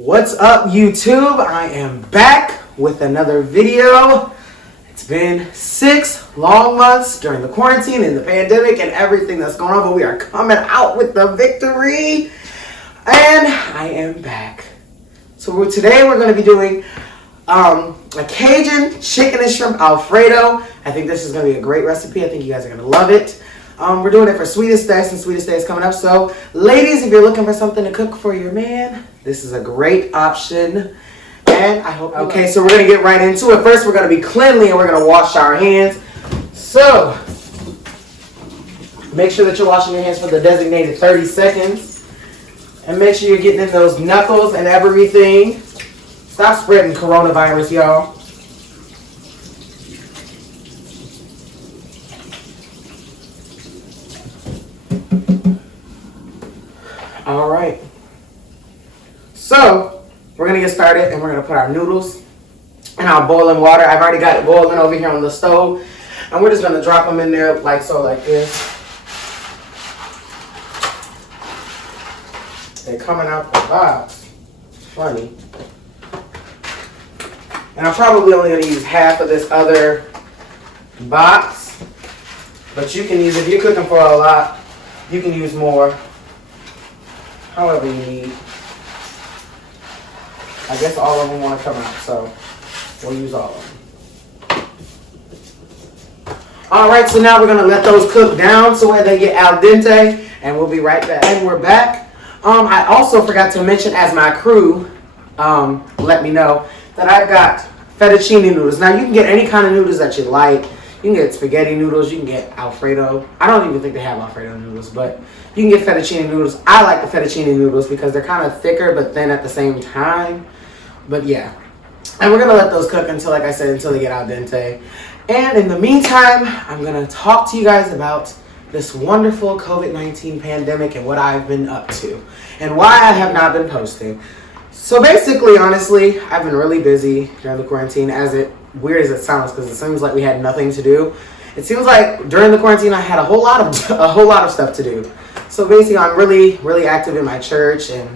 What's up, YouTube? I am back with another video. It's been 6 long months during the quarantine and the pandemic and everything that's going on, but we are coming out with the victory. And I am back. So today we're going to be doing a Cajun chicken and shrimp Alfredo. I think this is going to be a great recipe. I think you guys are going to love it. We're doing it for Sweetest Day, since Sweetest Day is coming up. So, ladies, if you're looking for something to cook for your man, this is a great option. And I hope. Okay, so we're going to get right into it. First, we're going to be cleanly and we're going to wash our hands. So, make sure that you're washing your hands for the designated 30 seconds. And make sure you're getting in those knuckles and everything. Stop spreading coronavirus, y'all. All right. So, we're going to get started and we're going to put our noodles in our boiling water. I've already got it boiling over here on the stove. And we're just going to drop them in there like so, like this. They're coming out the box. Funny. And I'm probably only going to use half of this other box. But you can use, if you're cooking for a lot, you can use more. However you need. I guess all of them want to come out, so we'll use all of them. Alright, so now we're going to let those cook down so where they get al dente, and we'll be right back. And we're back. I also forgot to mention, as my crew let me know, that I've got fettuccine noodles. Now, you can get any kind of noodles that you like. You can get spaghetti noodles. You can get Alfredo. I don't even think they have Alfredo noodles, but you can get fettuccine noodles. I like the fettuccine noodles because they're kind of thicker, but thin at the same time. But yeah. And we're going to let those cook until, like I said, until they get al dente. And in the meantime, I'm going to talk to you guys about this wonderful COVID-19 pandemic and what I've been up to and why I have not been posting. So basically, honestly, I've been really busy during the quarantine, weird as it sounds, because it seems like we had nothing to do. It seems like during the quarantine I had a whole lot of stuff to do. So basically, I'm really active in my church and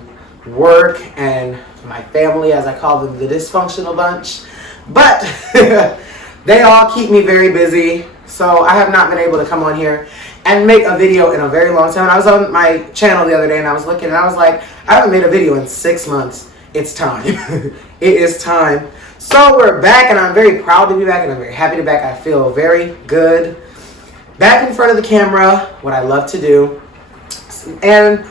work and my family, as I call them, the dysfunctional bunch. But they all keep me very busy. So I have not been able to come on here and make a video in a very long time. I was on my channel the other day and I was looking and I was like, I haven't made a video in 6 months. It's time. It is time. So we're back and I'm very proud to be back and I'm very happy to be back. I feel very good. Back in front of the camera, what I love to do. And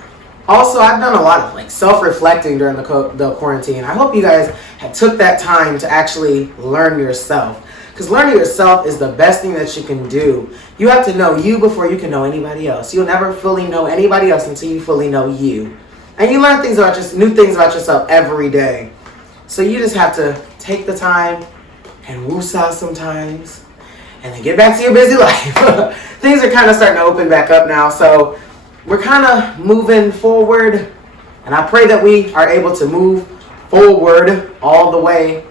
also I've done a lot of self-reflecting during the quarantine. I hope you guys took that time to actually learn yourself. Because learning yourself is the best thing that you can do. You have to know you before you can know anybody else. You'll never fully know anybody else until you fully know you. And you learn new things about yourself every day. So you just have to take the time and woosah sometimes and then get back to your busy life. Things are kind of starting to open back up now. So we're kind of moving forward. And I pray that we are able to move forward all the way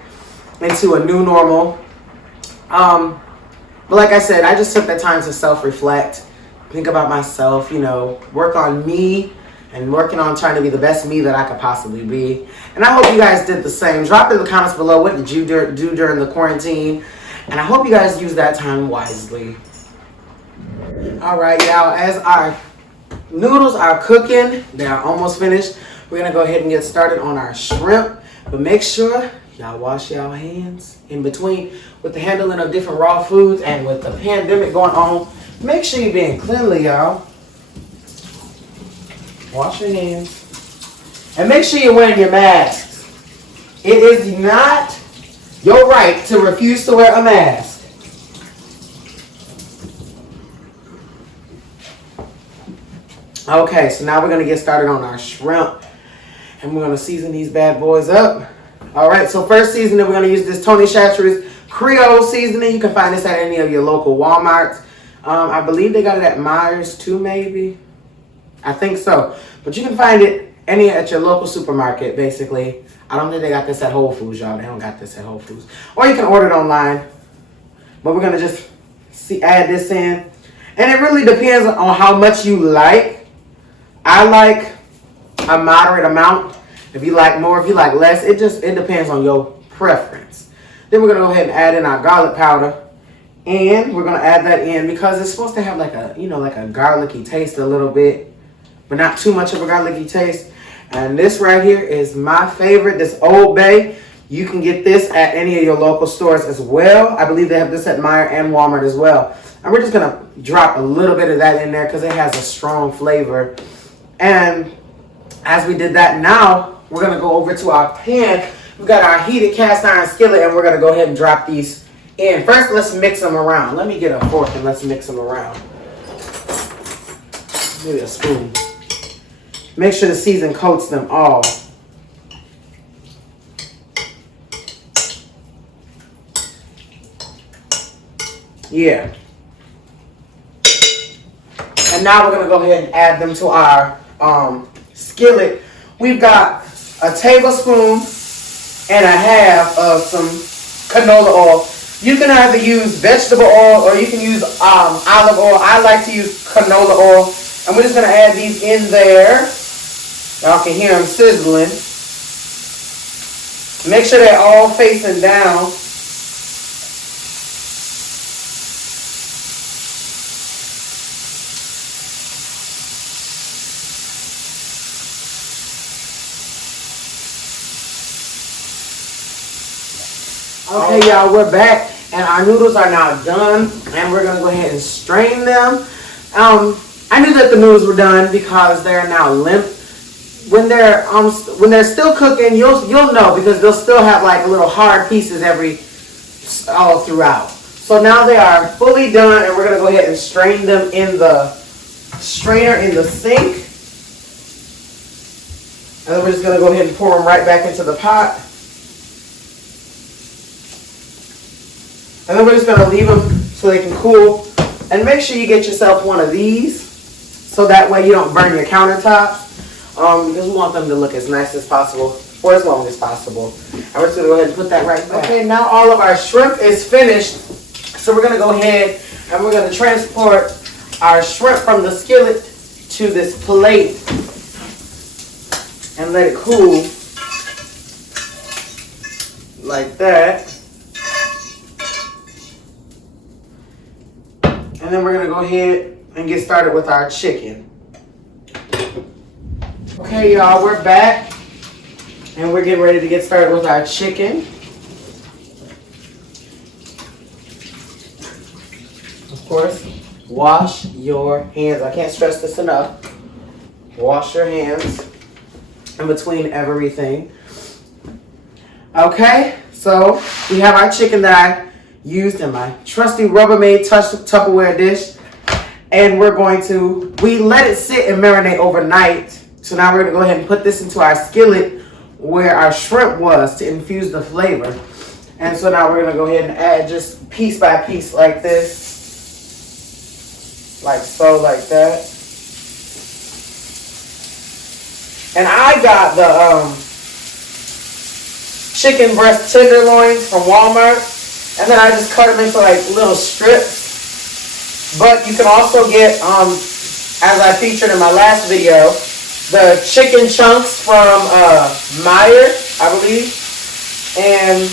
into a new normal. But like I said, I just took that time to self-reflect, think about myself, work on me. And working on trying to be the best me that I could possibly be. And I hope you guys did the same. Drop in the comments below, what did you do during the quarantine? And I hope you guys use that time wisely. Alright, y'all, as our noodles are cooking, they are almost finished. We're going to go ahead and get started on our shrimp. But make sure y'all wash y'all hands in between with the handling of different raw foods and with the pandemic going on. Make sure you're being cleanly, y'all. Wash your hands. And make sure you're wearing your masks. It is not your right to refuse to wear a mask. Okay, so now we're going to get started on our shrimp. And we're going to season these bad boys up. Alright, so first seasoning, we're going to use this Tony Chachere's Creole seasoning. You can find this at any of your local Walmarts. I believe they got it at Myers too, maybe. I think so. But you can find it at your local supermarket, basically. I don't think they got this at Whole Foods, y'all. They don't got this at Whole Foods. Or you can order it online. But we're going to just add this in. And it really depends on how much you like. I like a moderate amount. If you like more, if you like less, it depends on your preference. Then we're gonna go ahead and add in our garlic powder. And we're gonna add that in because it's supposed to have like a, like a garlicky taste a little bit, but not too much of a garlicky taste. And this right here is my favorite, this Old Bay. You can get this at any of your local stores as well. I believe they have this at Meijer and Walmart as well. And we're just gonna drop a little bit of that in there because it has a strong flavor. And as we did that, now we're gonna go over to our pan. We've got our heated cast iron skillet and we're gonna go ahead and drop these in. First, let's mix them around. Let me get a fork and let's mix them around. Maybe a spoon. Make sure the season coats them all. Yeah. And now we're going to go ahead and add them to our skillet. We've got a tablespoon and a half of some canola oil. You can either use vegetable oil or you can use olive oil. I like to use canola oil. And we're just going to add these in there. Y'all can hear them sizzling. Make sure they're all facing down. Okay, y'all, we're back. And our noodles are now done. And we're going to go ahead and strain them. I knew that the noodles were done because they're now limp. When they're still cooking, you'll know because they'll still have like little hard pieces all throughout. So now they are fully done, and we're gonna go ahead and strain them in the strainer in the sink. And then we're just gonna go ahead and pour them right back into the pot. And then we're just gonna leave them so they can cool. And make sure you get yourself one of these, so that way you don't burn your countertops. Because we want them to look as nice as possible for as long as possible. And we're just going to go ahead and put that right back. Okay, now all of our shrimp is finished. So we're going to go ahead and we're going to transport our shrimp from the skillet to this plate and let it cool like that. And then we're going to go ahead and get started with our chicken. Okay, y'all, we're back and we're getting ready to get started with our chicken. Of course, wash your hands. I can't stress this enough. Wash your hands in between everything. Okay, so we have our chicken that I used in my trusty Rubbermaid Tupperware dish. And we let it sit and marinate overnight. So now we're going to go ahead and put this into our skillet where our shrimp was to infuse the flavor. And so now we're going to go ahead and add just piece by piece like this. Like so, like that. And I got the chicken breast tenderloins from Walmart. And then I just cut them into like little strips. But you can also get, as I featured in my last video, the chicken chunks from Meijer, I believe. And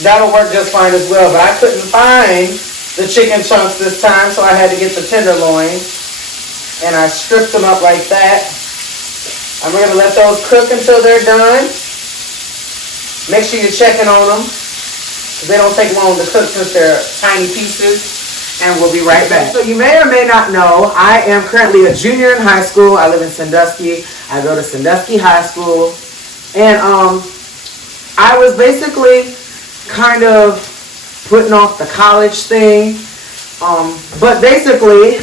that'll work just fine as well. But I couldn't find the chicken chunks this time, so I had to get the tenderloin. And I stripped them up like that. And we're going to let those cook until they're done. Make sure you're checking on them, because they don't take long to cook since they're tiny pieces. And we'll be right back. So you may or may not know, I am currently a junior in high school. I live in Sandusky. I go to Sandusky High School. And I was basically kind of putting off the college thing. But basically,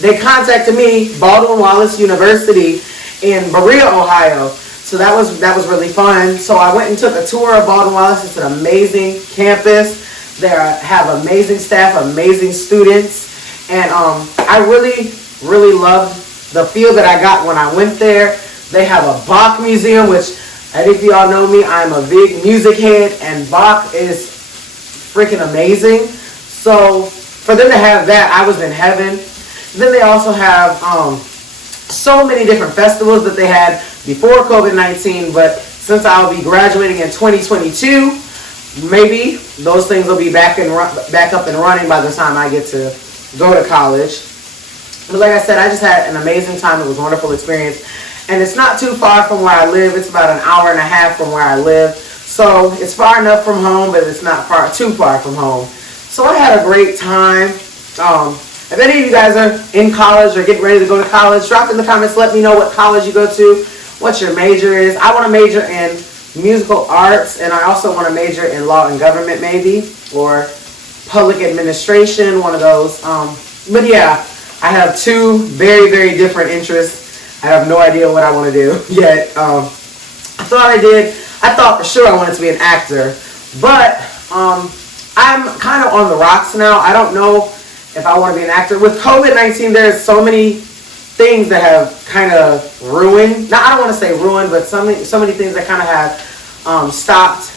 they contacted me, Baldwin Wallace University in Berea, Ohio. So that was really fun. So I went and took a tour of Baldwin Wallace. It's an amazing campus. They have amazing staff, amazing students. And I really, really loved the feel that I got when I went there. They have a Bach museum, which, if y'all know me, I'm a big music head. And Bach is freaking amazing. So for them to have that, I was in heaven. Then they also have so many different festivals that they had before COVID-19, but since I'll be graduating in 2022, maybe those things will be back up and running by the time I get to go to college. But like I said, I just had an amazing time. It was a wonderful experience. And it's not too far from where I live. It's about an hour and a half from where I live. So it's far enough from home, but it's not too far from home. So I had a great time. If any of you guys are in college or getting ready to go to college, drop in the comments. Let me know what college you go to, what your major is. I want to major in musical arts, and I also want to major in law and government maybe, or public administration, one of those. But yeah, I have two very, very different interests. I have no idea what I want to do yet. I thought for sure I wanted to be an actor, but I'm kind of on the rocks now. I don't know if I want to be an actor. With COVID-19, there's so many things that have kind of ruined. Now, I don't want to say ruined, but so many things that kind of have stopped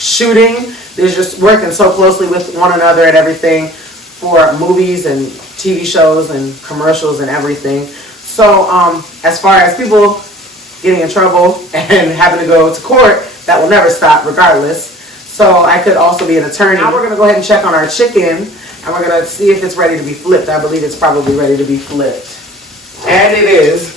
shooting. They're just working so closely with one another and everything for movies and TV shows and commercials and everything. So as far as people getting in trouble and having to go to court, that will never stop regardless. So I could also be an attorney. Now we're going to go ahead and check on our chicken, and we're going to see if it's ready to be flipped. I believe it's probably ready to be flipped. And it is.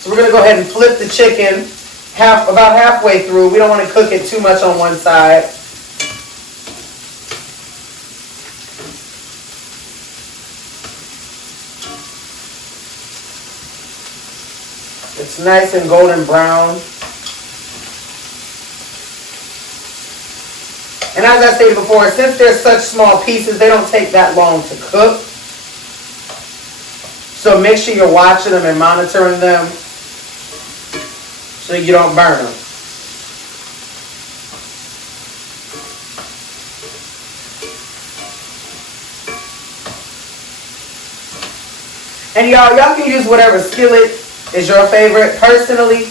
So we're going to go ahead and flip the chicken about halfway through. We don't want to cook it too much on one side. It's nice and golden brown. And as I stated before, since they're such small pieces, they don't take that long to cook. So make sure you're watching them and monitoring them so you don't burn them. And y'all can use whatever skillet is your favorite. Personally,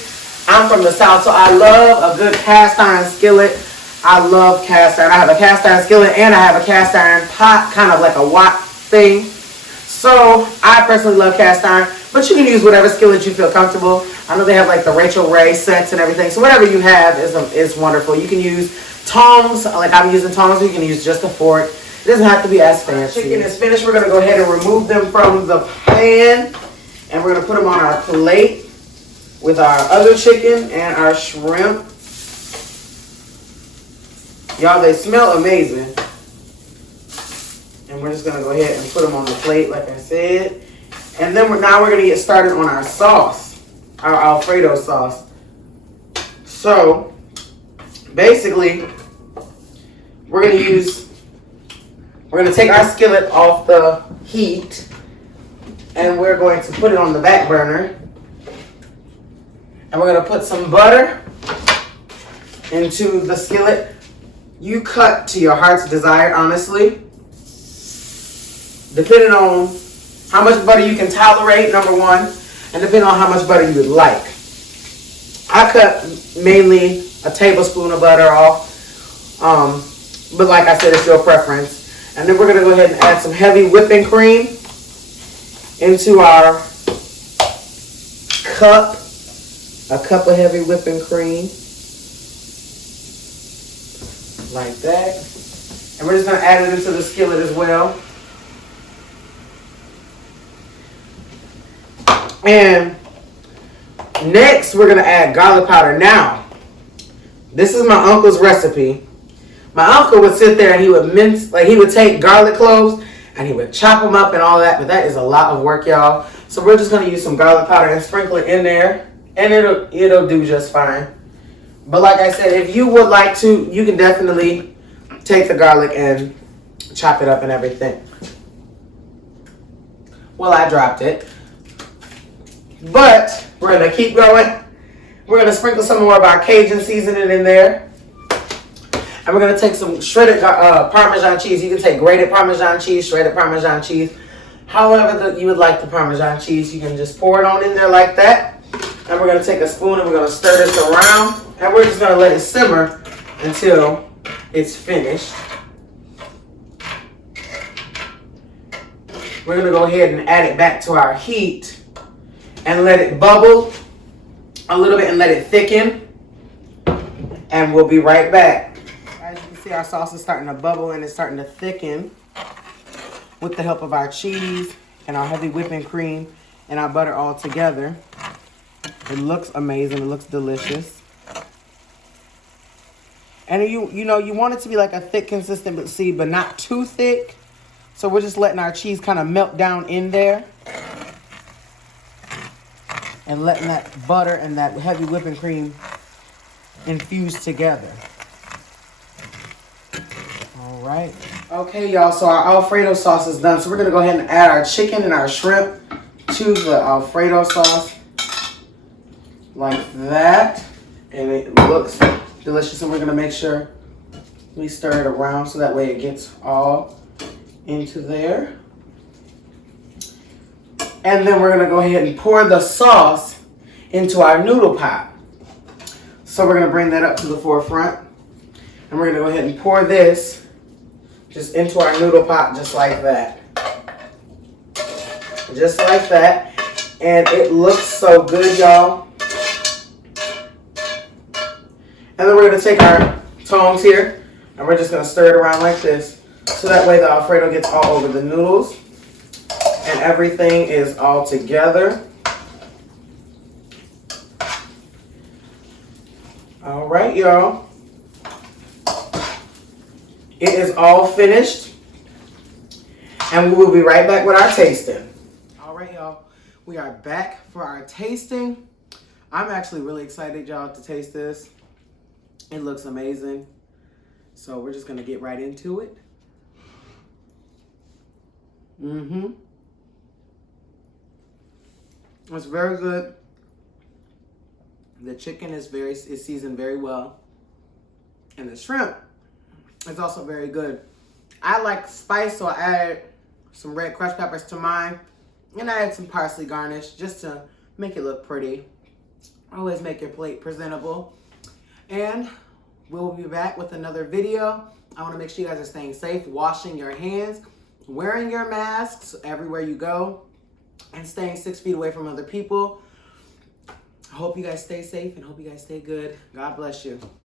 I'm from the South, so I love a good cast iron skillet. I love cast iron. I have a cast iron skillet and I have a cast iron pot, kind of like a wok thing. So I personally love cast iron, but you can use whatever skillet you feel comfortable. I know they have like the Rachel Ray sets and everything, so whatever you have is wonderful. You can use tongs, like I'm using tongs, or you can use just a fork. It doesn't have to be as fancy. Chicken is finished. We're going to go ahead and remove them from the pan, and we're going to put them on our plate with our other chicken and our shrimp. Y'all, they smell amazing. And we're just going to go ahead and put them on the plate, like I said. And then now we're going to get started on our sauce, our Alfredo sauce. So, basically, we're going to take our skillet off the heat, and we're going to put it on the back burner. And we're going to put some butter into the skillet. You cut to your heart's desire, honestly. Depending on how much butter you can tolerate, number one, and depending on how much butter you would like. I cut mainly a tablespoon of butter off, but like I said, it's your preference. And then we're going to go ahead and add some heavy whipping cream into our cup. A cup of heavy whipping cream. Like that. And we're just going to add it into the skillet as well. And next, we're going to add garlic powder. Now, this is my uncle's recipe. My uncle would sit there and he would mince, like he would take garlic cloves and he would chop them up and all that. But that is a lot of work, y'all. So we're just going to use some garlic powder and sprinkle it in there. And it'll do just fine. But like I said, if you would like to, you can definitely take the garlic and chop it up and everything. Well, I dropped it. But we're going to keep going. We're going to sprinkle some more of our Cajun seasoning in there. And we're going to take some shredded Parmesan cheese. You can take grated Parmesan cheese, shredded Parmesan cheese. However you would like the Parmesan cheese, you can just pour it on in there like that. And we're going to take a spoon and we're going to stir this around. And we're just going to let it simmer until it's finished. We're we're gonna go ahead and add it back to our heat and let it bubble a little bit and let it thicken. And we'll be right back. As you can see, our sauce is starting to bubble and it's starting to thicken with the help of our cheese and our heavy whipping cream and our butter all together. It looks amazing. It looks delicious. And you know, you want it to be like a thick consistency, but not too thick. So we're just letting our cheese kind of melt down in there. And letting that butter and that heavy whipping cream infuse together. All right. Okay, y'all, so our Alfredo sauce is done. So we're gonna go ahead and add our chicken and our shrimp to the Alfredo sauce like that. And it looks delicious. And we're gonna make sure we stir it around so that way it gets all into there. And then we're gonna go ahead and pour the sauce into our noodle pot. So we're gonna bring that up to the forefront. And we're gonna go ahead and pour this just into our noodle pot just like that. Just like that. And it looks so good, y'all. And then we're gonna take our tongs here and we're just gonna stir it around like this. So that way the Alfredo gets all over the noodles and everything is all together. All right, y'all. It is all finished. And we will be right back with our tasting. All right, y'all. We are back for our tasting. I'm actually really excited, y'all, to taste this. It looks amazing. So we're just gonna get right into it. It's very good. The chicken is seasoned very well. And the shrimp is also very good. I like spice, so I added some red crushed peppers to mine. And I added some parsley garnish just to make it look pretty. Always make your plate presentable. And we'll be back with another video. I want to make sure you guys are staying safe, washing your hands, wearing your masks everywhere you go, and staying 6 feet away from other people. I hope you guys stay safe and hope you guys stay good. God bless you.